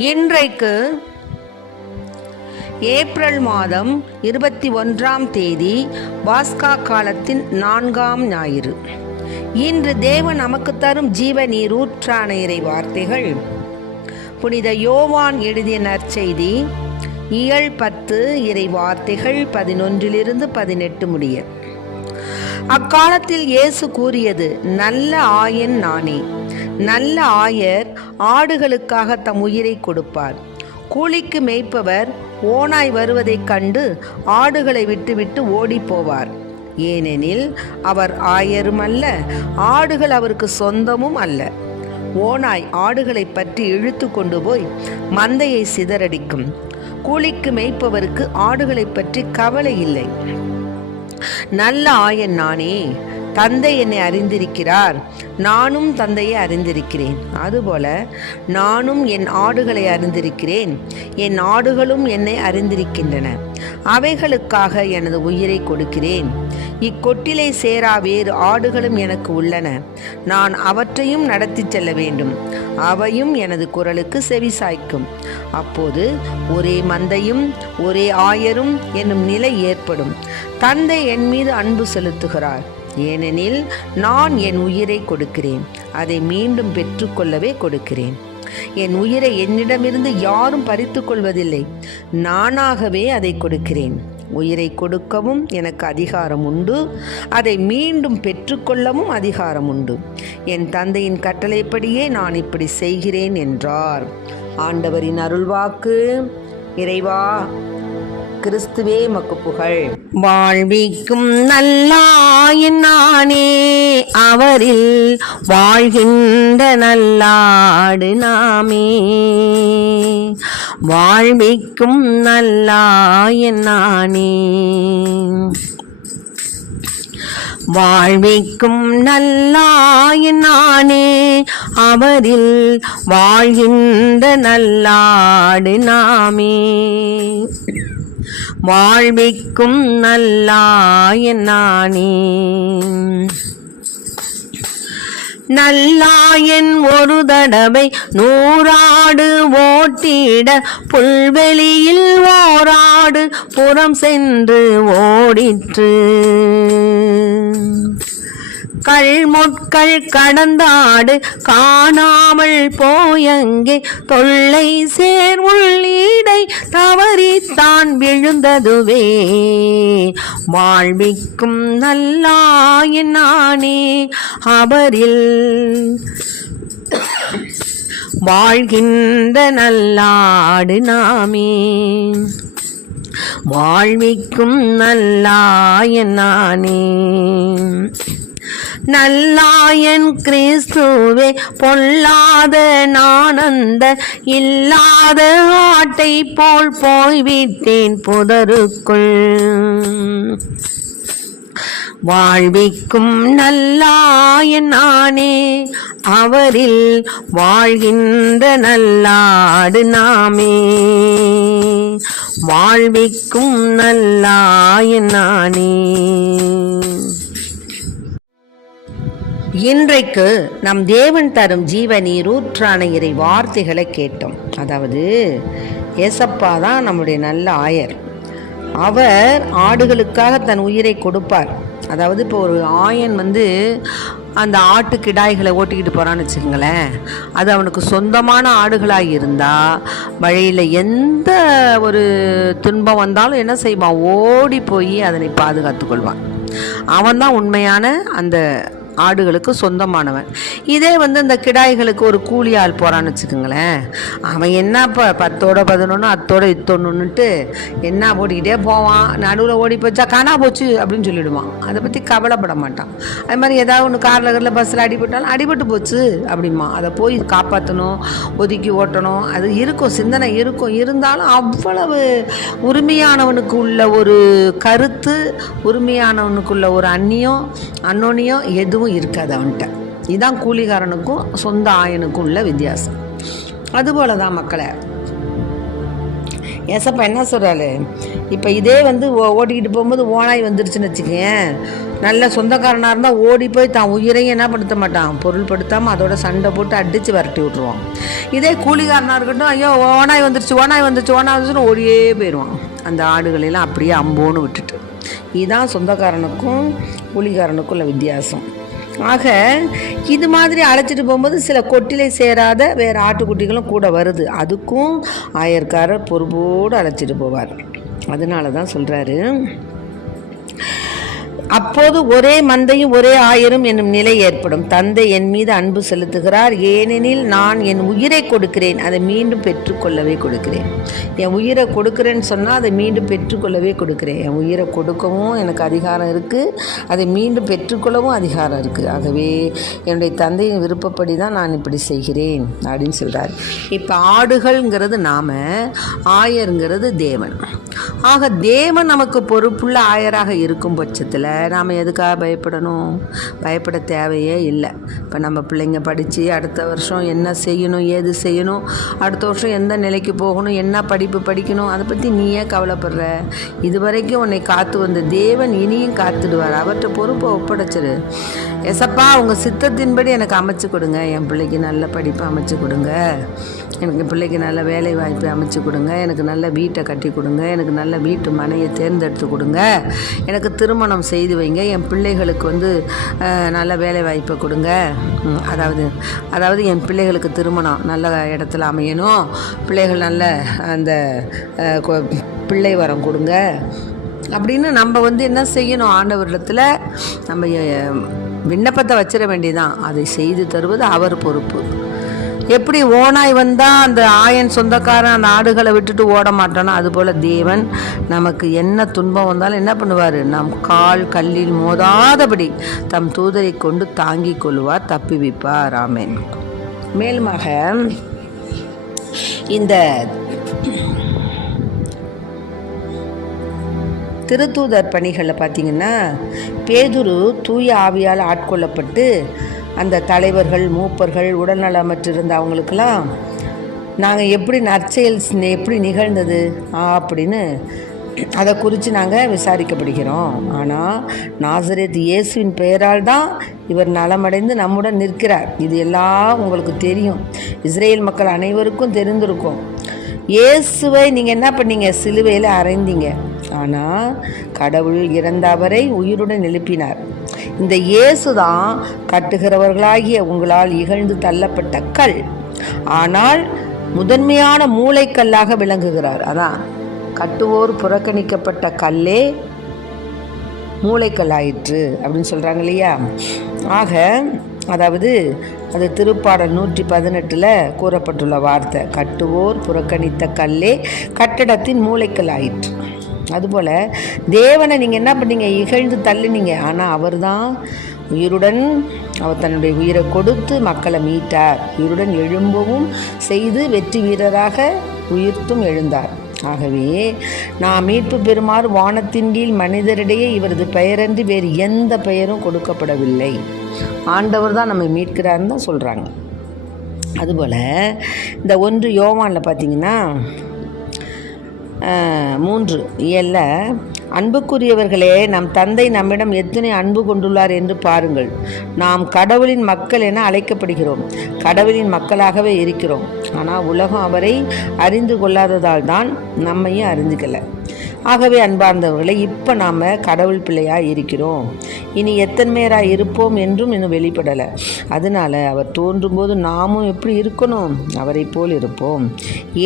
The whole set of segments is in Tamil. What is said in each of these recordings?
இன்றைக்கு ஏப்ரல் மாதம் 21ஆம் தேதி பாஸ்கா காலத்தின் 4ஆம் ஞாயிறு. இன்று தேவன் நமக்கு தரும் ஜீவ நீரூற்றான இறை வார்த்தைகள் புனித யோவான் எழுதிய நற்செய்தி இயல் 10 இறை வார்த்தைகள் 11-18 முடிய. அக்காலத்தில் இயேசு கூறியது, நல்ல ஆயன் நானே. நல்ல ஆயர் ஆடுகளுக்காக தம் உயிரை கொடுப்பார். கூலிக்கு மேய்ப்பவர் ஓநாய் வருவதைக் கண்டு ஆடுகளை விட்டுவிட்டு ஓடி போவார். ஏனெனில் அவர் ஆயரும் அல்ல, ஆடுகள் அவருக்கு சொந்தமும் அல்ல. ஓநாய் ஆடுகளை பற்றி இழுத்து கொண்டு போய் மந்தையை சிதறடிக்கும். கூலிக்கு மேய்ப்பவருக்கு ஆடுகளை பற்றி கவலை இல்லை. நல்ல ஆயன் நானே. தந்தை என்னை அறிந்திருக்கிறார், நானும் தந்தையை அறிந்திருக்கிறேன். அதுபோல நானும் என் ஆடுகளை அறிந்திருக்கிறேன், என் ஆடுகளும் என்னை அறிந்திருக்கின்றன. அவைகளுக்காக எனது உயிரை கொடுக்கிறேன். இக்கொட்டிலை சேரா வேறு ஆடுகளும் எனக்கு உள்ளன. நான் அவற்றையும் நடத்தி செல்ல வேண்டும். அவையும் எனது குரலுக்கு செவிசாய்க்கும். அப்போது ஒரே மந்தையும் ஒரே ஆயரும் என்னும் நிலை ஏற்படும். தந்தை என் மீது அன்பு செலுத்துகிறார், ஏனெனில் நான் என் உயிரை கொடுக்கிறேன். அதை மீண்டும் பெற்றுக்கொள்ளவே கொடுக்கிறேன். என் உயிரை என்னிடமிருந்து யாரும் பறித்து கொள்வதில்லை, நானாகவே அதை கொடுக்கிறேன். உயிரை கொடுக்கவும் எனக்கு அதிகாரம் உண்டு, அதை மீண்டும் பெற்றுக்கொள்ளவும் அதிகாரம் உண்டு. என் தந்தையின் கட்டளைப்படியே நான் இப்படி செய்கிறேன் என்றார். ஆண்டவரின் அருள்வாக்கு. இறைவா கிறிஸ்துவே மக்கு புகழ். வாழ்விக்கும் நல்லாயன் நானே, அவரில் வாழ்கின்ற நல்லாடு நாமே. வாழ்விக்கும் நல்லாயன் நானே, வாழ்விக்கும் நல்லாயன் நானே. அவரில் வாழ்கின்ற நல்லாடு நாமே. வாழ்விக்கும் நல்லாயன் நானே. நல்லாயன் ஒரு தடவை 100 ஆடு ஓட்டிட புல்வெளியில் ஓராடு புறம் சென்று ஓடிற்று. கள்முட்கள் கடந்தாடு காணாமல் போயங்கே தொல்லை சேர் உள்ளீடை தவறித்தான் விழுந்ததுவே. வாழ்விக்கும் நல்லாயன் நானே, அவரில் வாழ்கின்ற நல்லாடு நாமே. வாழ்விக்கும் நல்லாயன் நானே. நல்லாயன் கிறிஸ்துவே, பொல்லாத நானந்த இல்லாத ஆட்டை போல் போய்விட்டேன் புதருக்குள். வாழ்விக்கும் நல்லாயன் நானே, அவரில் வாழ்கின்ற நல்லாடு நாமே. வாழ்விக்கும் நல்லாயன் நானே. இன்றைக்கு நம் தேவன் தரும் ஜீவ நீரூற்றான இறை வார்த்தைகளை கேட்டோம். அதாவது ஏசப்பா தான் நம்முடைய நல்ல ஆயர். அவர் ஆடுகளுக்காக தன் உயிரை கொடுப்பார். அதாவது இப்போ ஒரு ஆயன் அந்த ஆட்டு கிடாய்களை ஓட்டிக்கிட்டு போகிறான்னு வச்சுக்கோங்களேன், அது அவனுக்கு சொந்தமான ஆடுகளாக இருந்தால் வழியில் எந்த ஒரு துன்பம் வந்தாலும் என்ன செய்வான், ஓடி போய் அதனை பாதுகாத்து கொள்வான். அவன்தான் உண்மையான அந்த ஆடுகளுக்கு சொந்தமானவன். இதே இந்த கிடாய்களுக்கு ஒரு கூலி ஆள் போகிறான்னு வச்சுக்கோங்களேன், அவன் என்னப்போ 10ஓட 11 அத்தோட இத்தொன்னுட்டு என்ன ஓடிக்கிட்டே போவான். நடுவில் ஓடி போச்சா காணா போச்சு அப்படின்னு சொல்லிவிடுவான். அதை பற்றி கவலைப்பட மாட்டான். அது மாதிரி ஏதாவது ஒன்று காரில் பஸ்ஸில் அடிபட்டாலும் அடிபட்டு போச்சு அப்படிமா, அதை போய் காப்பாற்றணும், ஒதுக்கி ஓட்டணும், அது இருக்கும், சிந்தனை இருக்கும். இருந்தாலும் அவ்வளவு உரிமையானவனுக்கு உள்ள ஒரு கருத்து, உரிமையானவனுக்குள்ள ஒரு அன்னோனியம் எதுவும் இருக்காது அவன்கிட்ட. இதுதான் கூலிகாரனுக்கும் சொந்த ஆயனுக்கும் உள்ள வித்தியாசம். அதுபோல தான் மக்களை ஏசப்பா என்ன சொல்றாரு, இப்போ இதே வந்து ஓட்டிக்கிட்டு போகும்போது ஓனாய் வந்துருச்சுன்னு வச்சுக்கேன், நல்ல சொந்தக்காரனாக இருந்தால் ஓடி போய் தான் உயிரையும் என்ன படுத்த மாட்டான், பொருள்படுத்தாமல் அதோட சண்டை போட்டு அடித்து விரட்டி விட்ருவான். இதே கூலிக்காரனாக இருக்கட்டும், ஐயோ ஓனாய் வந்துருச்சுன்னு ஓடியே போயிடுவான். அந்த ஆடுகளெல்லாம் அப்படியே அம்போன்னு விட்டுட்டு. இதுதான் சொந்தக்காரனுக்கும் கூலிக்காரனுக்கும் உள்ள வித்தியாசம். ஆக இது மாதிரி அழைச்சிட்டு போகும்போது சில கொட்டிலை சேராத வேறு ஆட்டுக்குட்டிகளும் கூட வருது. அதுக்கும் ஆயர்காரர் பொறுப்போடு அழைச்சிட்டு போவார். அதனால தான் சொல்கிறாரு, அப்போது ஒரே மந்தையும் ஒரே ஆயரும் என்னும் நிலை ஏற்படும். தந்தை என் மீது அன்பு செலுத்துகிறார், ஏனெனில் நான் என் உயிரை கொடுக்கிறேன், அதை மீண்டும் பெற்றுக்கொள்ளவே கொடுக்கிறேன். என் உயிரை கொடுக்குறேன்னு சொன்னால் அதை மீண்டும் பெற்றுக்கொள்ளவே கொடுக்குறேன். என் உயிரை கொடுக்கவும் எனக்கு அதிகாரம் இருக்குது, அதை மீண்டும் பெற்றுக்கொள்ளவும் அதிகாரம் இருக்குது. ஆகவே என்னுடைய தந்தையின் விருப்பப்படி தான் நான் இப்படி செய்கிறேன் அப்படின்னு சொல்கிறார். இப்போ ஆடுகள்ங்கிறது நாம், ஆயருங்கிறது தேவன். ஆக தேவன் நமக்கு பொறுப்புள்ள ஆயராக இருக்கும் பட்சத்தில் நாம் எதுக்காக பயப்படணும்? பயப்பட தேவையே இல்லை. இப்போ நம்ம பிள்ளைங்க படித்து அடுத்த வருஷம் என்ன செய்யணும், ஏது செய்யணும், அடுத்த வருஷம் எந்த நிலைக்கு போகணும், என்ன படிப்பு படிக்கணும், அதை பற்றி நீ ஏன் கவலைப்படுற? இதுவரைக்கும் உன்னை காத்து வந்த தேவன் இனியும் காத்துடுவார். அவர்கிட்ட பொறுப்பை ஒப்படைச்சிரு. எசப்பா, உங்கள் சித்தத்தின்படி எனக்கு அமைச்சு கொடுங்க, என் பிள்ளைக்கு நல்ல படிப்பை அமைச்சு கொடுங்க, எனக்கு பிள்ளைக்கு நல்ல வேலை வாய்ப்பை அமைச்சு கொடுங்க, எனக்கு நல்ல வீட்டை கட்டி கொடுங்க, எனக்கு நல்ல வீட்டு மனையை தேர்ந்தெடுத்து கொடுங்க, எனக்கு திருமணம் செய்து வைங்க, என் பிள்ளைகளுக்கு வந்து நல்ல வேலை வாய்ப்பை கொடுங்க. அதாவது என் பிள்ளைகளுக்கு திருமணம் நல்ல இடத்துல அமையணும், பிள்ளைகள் நல்ல அந்த பிள்ளை வரம் கொடுங்க அப்படின்னு நம்ம வந்து என்ன செய்யணும்? ஆண்டவரிடத்தில் நம்ம விண்ணப்பத்தை வச்சிட வேண்டியதான். அதை செய்து தருவது அவர் பொறுப்பு. எப்படி ஓனாய் வந்தால் அந்த ஆயன் சொந்தக்காரன் அந்த ஆடுகளை விட்டுட்டு ஓட மாட்டானோ, அதுபோல் தேவன் நமக்கு என்ன துன்பம் வந்தாலும் என்ன பண்ணுவார்? நம் கால் கல்லில் மோதாதபடி தம் தூதரை கொண்டு தாங்கிக் கொள்வார், தப்புவிப்பார். ஆமென். மேலுமாக இந்த திருத்தூதர் பணிகளில் பார்த்திங்கன்னா, பேதுரு தூய ஆவியால் ஆட்கொள்ளப்பட்டு அந்த தலைவர்கள், மூப்பர்கள், உடல்நலமற்றிருந்த அவங்களுக்கெல்லாம் நாங்கள் எப்படி நற்செயல் எப்படி நிகழ்ந்தது அப்படின்னு அதை குறித்து நாங்கள் விசாரிக்கப்படுகிறோம். ஆனால் நாசரேத் இயேசுவின் பெயரால் தான் இவர் நலமடைந்து நம்முடன் நிற்கிறார். இது எல்லாம் உங்களுக்கு தெரியும், இஸ்ரேல் மக்கள் அனைவருக்கும் தெரிந்திருக்கும். இயேசுவை நீங்கள் என்ன பண்ணீங்க? சிலுவையில் அறைந்தீங்க. ஆனால் கடவுள் இறந்த அவரை உயிருடன் எழுப்பினார். இந்த இயேசு தான் கட்டுகிறவர்களாகிய உங்களால் இகழ்ந்து தள்ளப்பட்ட கல், ஆனால் முதன்மையான மூளைக்கல்லாக விளங்குகிறார். அதான் கட்டுவோர் புறக்கணிக்கப்பட்ட கல்லே மூளைக்கல்லாயிற்று அப்படின்னு சொல்கிறாங்க இல்லையா? ஆக அதாவது அது திருப்பாடல் 118 கூறப்பட்டுள்ள வார்த்தை, கட்டுவோர் புறக்கணித்த கல்லே கட்டடத்தின் மூளைக்கல் ஆயிற்று. அதுபோல் தேவனை நீங்கள் என்ன பண்ணீங்க? இகழ்ந்து தள்ளினீங்க. ஆனால் அவர் தான் உயிருடன் அவர் தன்னுடைய உயிரை கொடுத்து மக்களை மீட்டார். உயிருடன் எழும்பவும் செய்து வெற்றி வீரராக உயிர்த்தும் எழுந்தார். ஆகவே நான் மீட்பு பெறுமாறு வானத்தின் கீழ் மனிதரிடையே இவரது பெயரன்றி வேறு எந்த பெயரும் கொடுக்கப்படவில்லை. ஆண்டவர் தான் நம்மை மீட்கிறாருன்னு தான் சொல்கிறாங்க. அதுபோல் இந்த 1 யோவானில் பார்த்திங்கன்னா 3:7 அன்புக்குரியவர்களே, நம் தந்தை நம்மிடம் எத்தனை அன்பு கொண்டுள்ளார் என்று பாருங்கள். நாம் கடவுளின் மக்கள் என அழைக்கப்படுகிறோம், கடவுளின் மக்களாகவே இருக்கிறோம். ஆனால் உலகம் அவரை அறிந்து கொள்ளாததால் தான் நம்மையும் அறிந்துக்கல. ஆகவே அன்பார்ந்தவர்களை, இப்போ நாம் கடவுள் பிள்ளையாக இருக்கிறோம். இனி எத்தன்மையராக இருப்போம் என்றும் இன்னும் வெளிப்படலை. அதனால் அவர் தோன்றும்போது நாமும் எப்படி இருக்கணும்? அவரை போல் இருப்போம்,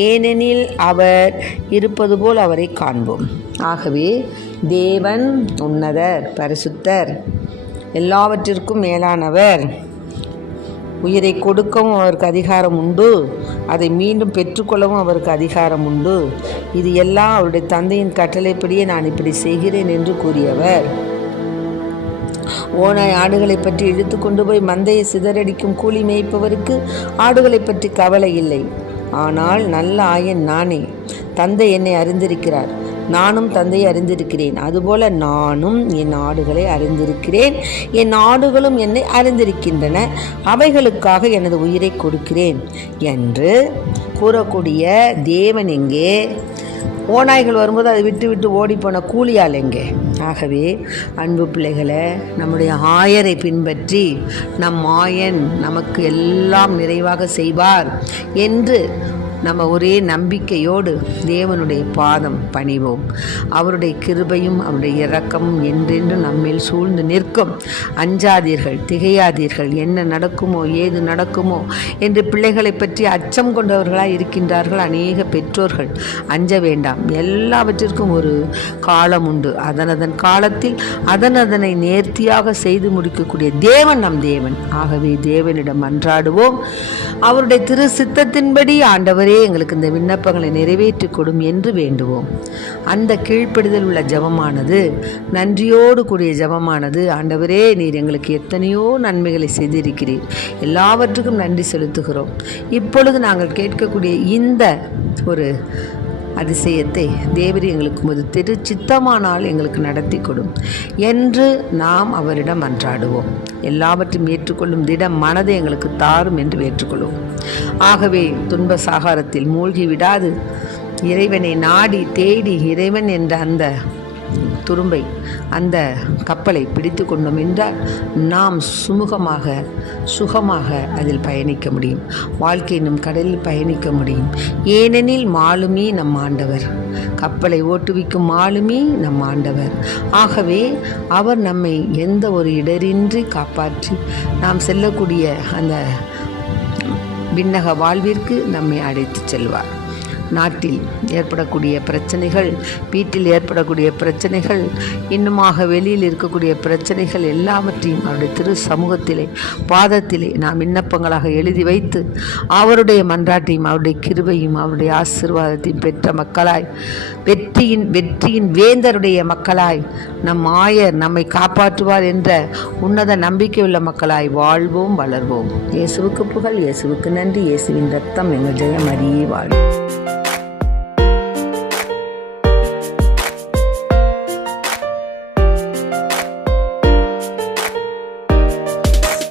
ஏனெனில் அவர் இருப்பது போல் அவரை காண்போம். ஆகவே தேவன் உன்னதர், பரிசுத்தர், எல்லாவற்றிற்கும் மேலானவர். உயிரை கொடுக்கவும் அவருக்கு அதிகாரம் உண்டு, அதை மீண்டும் பெற்றுக்கொள்ளவும் அவருக்கு அதிகாரம் உண்டு. இது எல்லாம் அவருடைய தந்தையின் கட்டளைப்படியே நான் இப்படி செய்கிறேன் என்று கூறியவர். ஓனாய் ஆடுகளை பற்றி இழுத்து கொண்டு போய் மந்தையை சிதறடிக்கும் கூலி மேய்ப்பவருக்கு ஆடுகளை பற்றி கவலை இல்லை. ஆனால் நல்ல ஆயன் நானே. தந்தை என்னை அறிந்திருக்கிறார், நானும் தந்தையை அறிந்திருக்கிறேன். அதுபோல நானும் என் ஆடுகளை அறிந்திருக்கிறேன், என் ஆடுகளும் என்னை அறிந்திருக்கின்றன. அவைகளுக்காக எனது உயிரை கொடுக்கிறேன் என்று கூறக்கூடிய தேவன் எங்கே? ஓநாய்கள் வரும்போது அதை விட்டு விட்டு ஓடிப்போன கூலியால் எங்கே? ஆகவே அன்பு பிள்ளைகளை, நம்முடைய ஆயரை பின்பற்றி நம் ஆயன் நமக்கு எல்லாம் நிறைவாக செய்வார் என்று நம்ம ஒரே நம்பிக்கையோடு தேவனுடைய பாதம் பணிவோம். அவருடைய கிருபையும் அவருடைய இரக்கமும் என்றென்றும் நம்மேல் சூழ்ந்து நிற்கும். அஞ்சாதீர்கள், திகையாதீர்கள். என்ன நடக்குமோ ஏது நடக்குமோ என்று பிள்ளைகளை பற்றி அச்சம் கொண்டவர்களாய் இருக்கின்றார்கள் அநேக பெற்றோர்கள். அஞ்ச வேண்டாம். எல்லாவற்றிற்கும் ஒரு காலம் உண்டு. அதனதன் காலத்தில் அதனை நேர்த்தியாக செய்து முடிக்கக்கூடிய தேவன் நம் தேவன். ஆகவே தேவனிடம் மன்றாடுவோம். அவருடைய திரு சித்தத்தின்படி ஆண்டவரே எங்களுக்கு இந்த விண்ணப்பங்களை நிறைவேற்றி கொடும் என்று வேண்டுவோம். அந்த கீழ்ப்படிதல் உள்ள ஜெபமானது, நன்றியோடு கூடிய ஜெபமானது, ஆண்டவரே நீர் எங்களுக்கு எத்தனையோ நன்மைகளை செய்திருக்கிறீர், எல்லாவற்றுக்கும் நன்றி செலுத்துகிறோம். இப்பொழுது நாங்கள் கேட்கக்கூடிய இந்த ஒரு அதிசயத்தை தேவரீர் எங்களுக்கு ஒரு திரு சித்தமானால் எங்களுக்கு நடத்தி கொடும் என்று நாம் அவரிடம் மன்றாடுவோம். எல்லாவற்றையும் ஏற்றுக்கொள்ளும் திடம் மனதை எங்களுக்கு தாரும் என்று ஏற்றுக்கொள்வோம். ஆகவே துன்ப சாகரத்தில் மூழ்கி விடாது இறைவனை நாடி தேடி இறைவன் என்ற அந்த துரும்பை, அந்த கப்பலை பிடித்து கொண்டோம் என்றால் நாம் சுகமாக அதில் பயணிக்க முடியும். வாழ்க்கை என்னும் கடலில் பயணிக்க முடியும். ஏனெனில் மாலுமி நம் ஆண்டவர், கப்பலை ஓட்டுவிக்கும் மாலுமி நம் ஆண்டவர். ஆகவே அவர் நம்மை எந்த ஒரு இடரின்றி காப்பாற்றி நாம் செல்லக்கூடிய அந்த விண்ணக வாழ்விற்கு நம்மை அழைத்து செல்வார். நாட்டில் ஏற்படக்கூடிய பிரச்சனைகள், வீட்டில் ஏற்படக்கூடிய பிரச்சனைகள், இன்னுமாக வெளியில் இருக்கக்கூடிய பிரச்சனைகள் எல்லாவற்றையும் அவருடைய திரு சமூகத்திலே பாதத்திலே நாம் விண்ணப்பங்களாக எழுதி வைத்து அவருடைய மன்றாட்டையும் அவருடைய கிருபையும் அவருடைய ஆசீர்வாதத்தையும் பெற்ற மக்களாய், வெற்றியின் வேந்தருடைய மக்களாய், நம் ஆயர் நம்மை காப்பாற்றுவார் என்ற உன்னத நம்பிக்கையுள்ள மக்களாய் வாழ்வோம், வளர்வோம். இயேசுவுக்கு புகழ், இயேசுவுக்கு நன்றி. இயேசுவின் ரத்தம் எங்கள் ஜெயம் அறியே வாழ்.